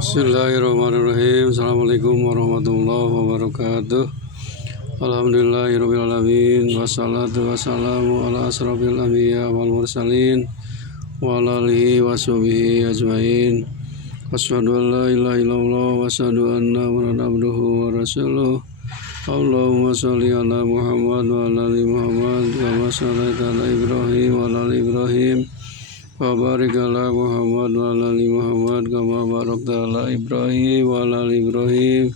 Bismillahirrahmanirrahim. Assalamualaikum warahmatullahi wabarakatuh. Alhamdulillahirrahmanirrahim. Wassalatu wassalamu ala asrafil anbiya wal mursalin wa ala alihi wa sahbihi ajmain. Asyhadu an la ilaha illallah wa asyhadu anna muhammadan abduhu wa rasuluh. Allahumma sholli ala Muhammad wa ala ali Muhammad kama shallaita ala Ibrahim wa ala ali Ibrahim. Wa barik ala Muhammad wa ala ali Muhammad kama barakta ala Ibrahim wa ala ali Ibrahim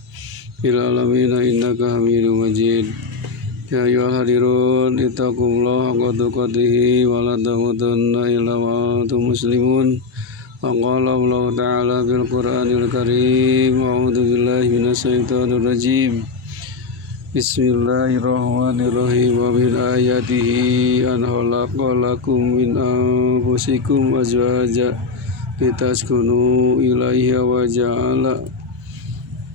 fil alamin innaka Hamidum Majid. Ya ayyuhal hadirun ittaqullaha haqqa tuqatih wa la tamutunna illa wa antum muslimun. Wa qala Allah ta'ala fil Qur'anil Karim. A'udzu billahi minasy syaithanir rajim. Bismillahirrahmanirrahim. Wa min ayatihi an khalaqalakum min anfusikum azwaja litaskunu ilaiha wa ja'ala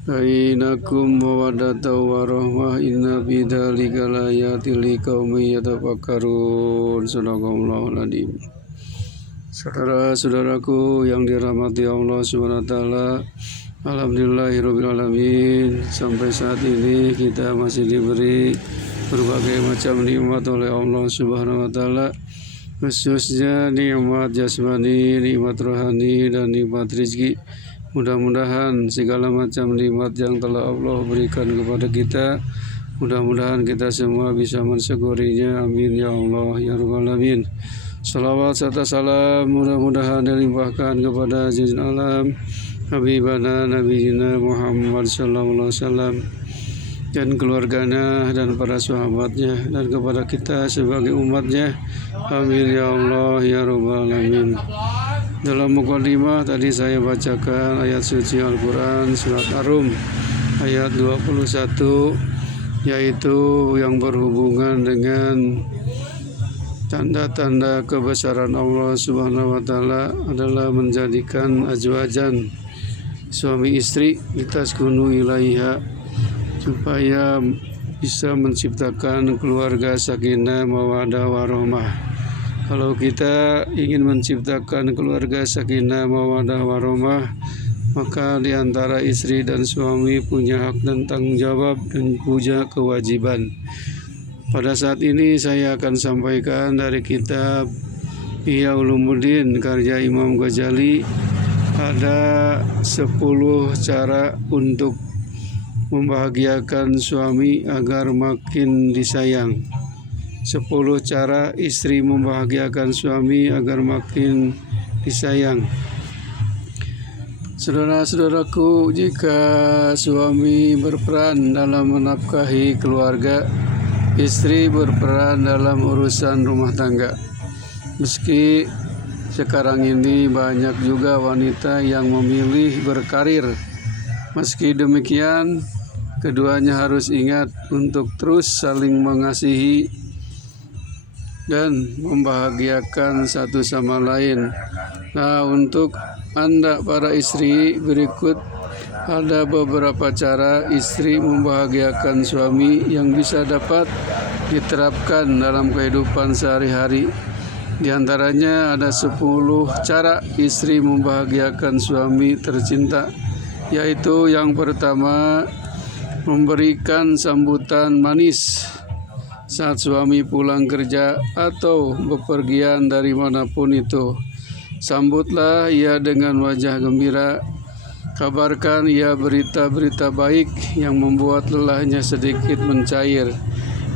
bainakum mawaddatan wa rahmah inna fi dzalika laayatil liqaumin yatafakkarun. Shadaqallahul adzim. Saudara-saudaraku yang dirahmati Allah Subhanahu wa taala, alhamdulillahirrahmanirrahim. Sampai saat ini kita masih diberi berbagai macam nikmat oleh Allah Subhanahu wa taala, khususnya nikmat jasmani, nikmat rohani, dan nikmat rezeki. Mudah-mudahan segala macam nikmat yang telah Allah berikan kepada kita, mudah-mudahan kita semua bisa mensyukurinya. Amin ya Allah ya rabbal alamin. Salawat serta salam mudah-mudahan dilimpahkan kepada Azizul Alam Habibana Nabiyina Muhammad sallallahu alaihi wasallam dan keluarganya dan para sahabatnya dan kepada kita sebagai umatnya. Amin ya Allah ya rabbal alamin. Dalam mukadimah tadi saya bacakan ayat suci Al-Quran surat Ar-Rum ayat 21, yaitu yang berhubungan dengan tanda-tanda kebesaran Allah Subhanahu wa taala adalah menjadikan azwajan, suami istri, litaskunu ilaiha, supaya bisa menciptakan keluarga sakinah mawaddah warahmah. Kalau kita ingin menciptakan keluarga sakinah mawaddah warahmah, maka di antara istri dan suami punya hak dan tanggung jawab dan punya kewajiban. Pada saat ini saya akan sampaikan dari kitab Ihya Ulumuddin karya Imam Ghazali. Ada 10 cara untuk membahagiakan suami agar makin disayang. 10 cara istri membahagiakan suami agar makin disayang. Saudara-saudaraku, jika suami berperan dalam menafkahi keluarga, istri berperan dalam urusan rumah tangga. Meski sekarang ini banyak juga wanita yang memilih berkarir, meski demikian keduanya harus ingat untuk terus saling mengasihi dan membahagiakan satu sama lain. Nah, untuk Anda para istri, berikut ada beberapa cara istri membahagiakan suami yang bisa dapat diterapkan dalam kehidupan sehari-hari. Di antaranya ada 10 cara istri membahagiakan suami tercinta, yaitu yang pertama, memberikan sambutan manis saat suami pulang kerja atau bepergian dari manapun itu. Sambutlah ia dengan wajah gembira. Kabarkan ia berita-berita baik yang membuat lelahnya sedikit mencair.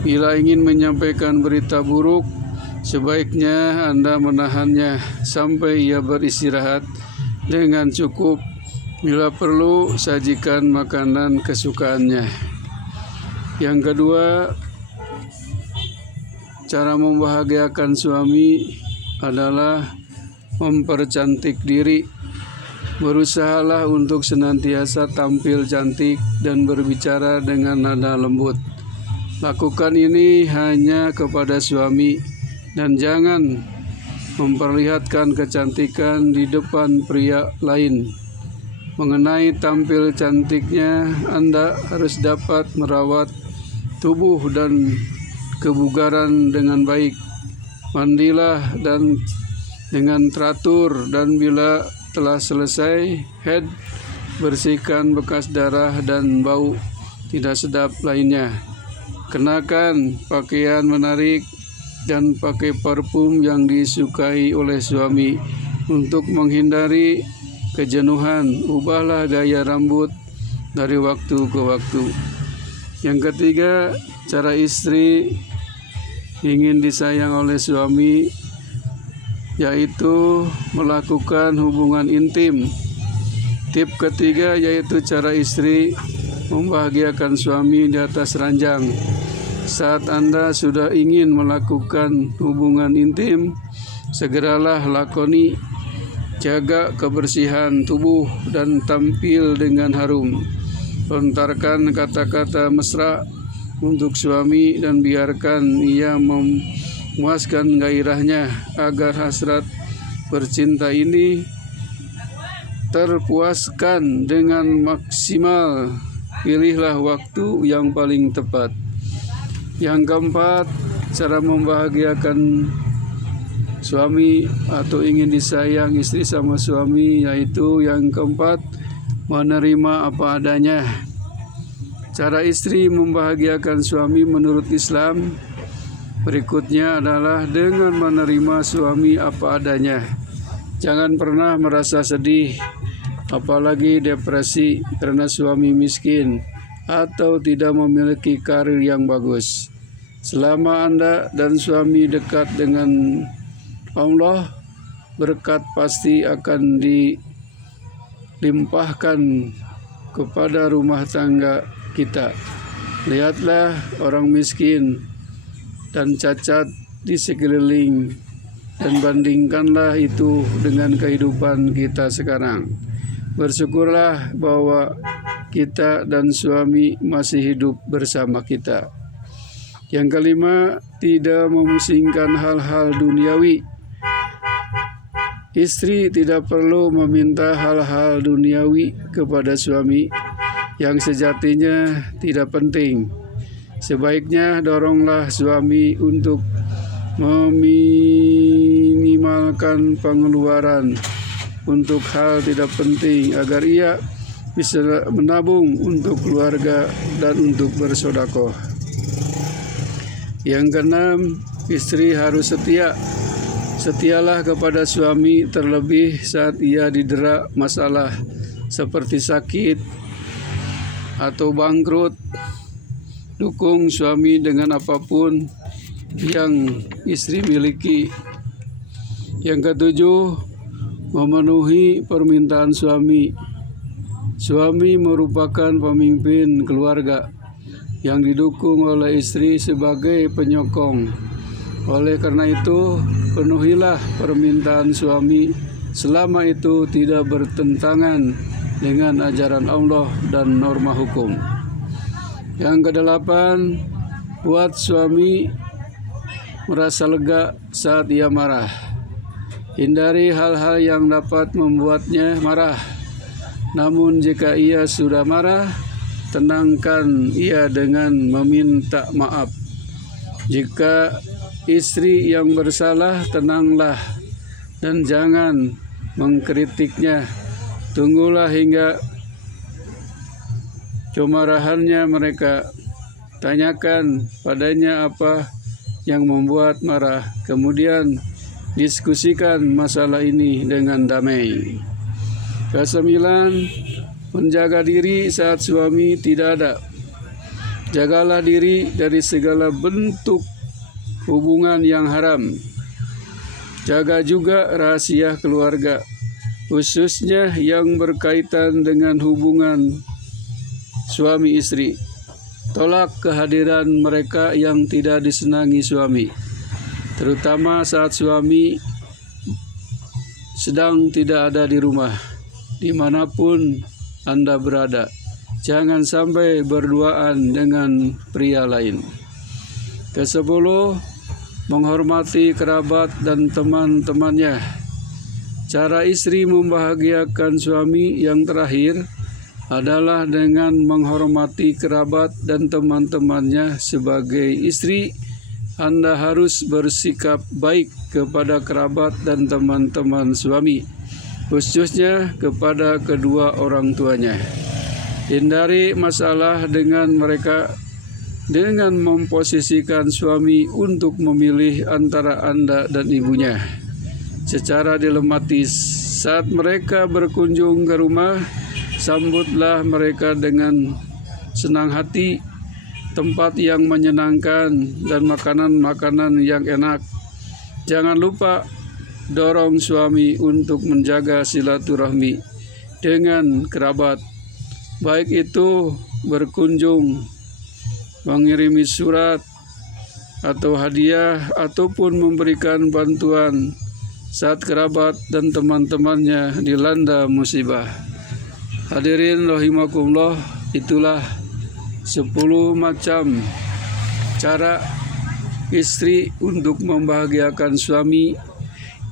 Bila ingin menyampaikan berita buruk, sebaiknya Anda menahannya sampai ia beristirahat dengan cukup. Bila perlu, sajikan makanan kesukaannya. Yang kedua, cara membahagiakan suami adalah mempercantik diri. Berusahalah untuk senantiasa tampil cantik dan berbicara dengan nada lembut. Lakukan ini hanya kepada suami dan jangan memperlihatkan kecantikan di depan pria lain. Mengenai tampil cantiknya, Anda harus dapat merawat tubuh dan kebugaran dengan baik. Mandilah dengan teratur, dan bila telah selesai head bersihkan bekas darah dan bau tidak sedap lainnya. Kenakan pakaian menarik dan pakai parfum yang disukai oleh suami. Untuk menghindari kejenuhan, ubahlah gaya rambut dari waktu ke waktu. Yang ketiga, cara istri ingin disayang oleh suami yaitu melakukan hubungan intim. Tip ketiga yaitu cara istri membahagiakan suami di atas ranjang. Saat Anda sudah ingin melakukan hubungan intim, segeralah lakoni. Jaga kebersihan tubuh dan tampil dengan harum. Lontarkan kata-kata mesra untuk suami dan biarkan ia memuaskan gairahnya agar hasrat bercinta ini terpuaskan dengan maksimal. Pilihlah waktu yang paling tepat. Yang keempat, cara membahagiakan suami atau ingin disayang istri sama suami yaitu yang keempat, menerima apa adanya. Cara istri membahagiakan suami menurut Islam berikutnya adalah dengan menerima suami apa adanya. Jangan pernah merasa sedih, apalagi depresi karena suami miskin atau tidak memiliki karir yang bagus. Selama Anda dan suami dekat dengan Allah, berkat pasti akan dilimpahkan kepada rumah tangga kita. Lihatlah orang miskin dan cacat di sekeliling dan bandingkanlah itu dengan kehidupan kita sekarang. Bersyukurlah bahwa kita dan suami masih hidup bersama kita. Yang kelima, tidak memusingkan hal-hal duniawi. Istri tidak perlu meminta hal-hal duniawi kepada suami yang sejatinya tidak penting. Sebaiknya doronglah suami untuk meminimalkan pengeluaran untuk hal tidak penting agar ia bisa menabung untuk keluarga dan untuk bersedekah. Yang keenam, istri harus setia. Setialah kepada suami terlebih saat ia didera masalah seperti sakit atau bangkrut. Dukung suami dengan apapun yang istri miliki. Yang ketujuh, memenuhi permintaan suami. Suami merupakan pemimpin keluarga yang didukung oleh istri sebagai penyokong. Oleh karena itu, penuhilah permintaan suami selama itu tidak bertentangan dengan ajaran Allah dan norma hukum. Yang kedelapan, buat suami merasa lega saat ia marah. Hindari hal-hal yang dapat membuatnya marah. Namun jika ia sudah marah, tenangkan ia dengan meminta maaf. Jika istri yang bersalah, tenanglah dan jangan mengkritiknya. Tunggulah hingga kemarahannya mereka. Tanyakan padanya apa yang membuat marah. Kemudian diskusikan masalah ini dengan damai. Kesembilan, menjaga diri saat suami tidak ada. Jagalah diri dari segala bentuk hubungan yang haram. Jaga juga rahasia keluarga, khususnya yang berkaitan dengan hubungan suami istri. Tolak kehadiran mereka yang tidak disenangi suami, terutama saat suami sedang tidak ada di rumah. Dimanapun Anda berada, jangan sampai berduaan dengan pria lain. Kesepuluh, menghormati kerabat dan teman-temannya. Cara istri membahagiakan suami yang terakhir adalah dengan menghormati kerabat dan teman-temannya. Sebagai istri, Anda harus bersikap baik kepada kerabat dan teman-teman suami. khususnya kepada kedua orang tuanya. Hindari masalah dengan mereka dengan memposisikan suami untuk memilih antara Anda dan ibunya secara dilematis. Saat mereka berkunjung ke rumah, sambutlah mereka dengan senang hati, tempat yang menyenangkan, dan makanan-makanan yang enak. Jangan lupa dorong suami untuk menjaga silaturahmi dengan kerabat, baik itu berkunjung, mengirimi surat atau hadiah, ataupun memberikan bantuan saat kerabat dan teman-temannya dilanda musibah. Hadirin rahimakumullah, itulah 10 macam cara istri untuk membahagiakan suami,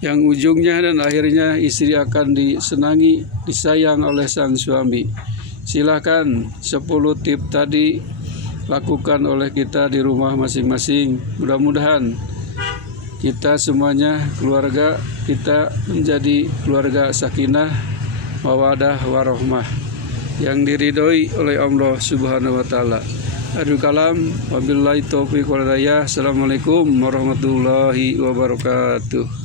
yang ujungnya dan akhirnya istri akan disenangi, disayang oleh sang suami. Silakan 10 tips tadi lakukan oleh kita di rumah masing-masing. Mudah-mudahan kita semuanya, keluarga kita, menjadi keluarga sakinah, mawadah, warahmah yang diridhoi oleh Allah Subhanahu wa taala. Akhirul kalam, wabillahi taufiq wal hidayah. Assalamualaikum warahmatullahi wabarakatuh.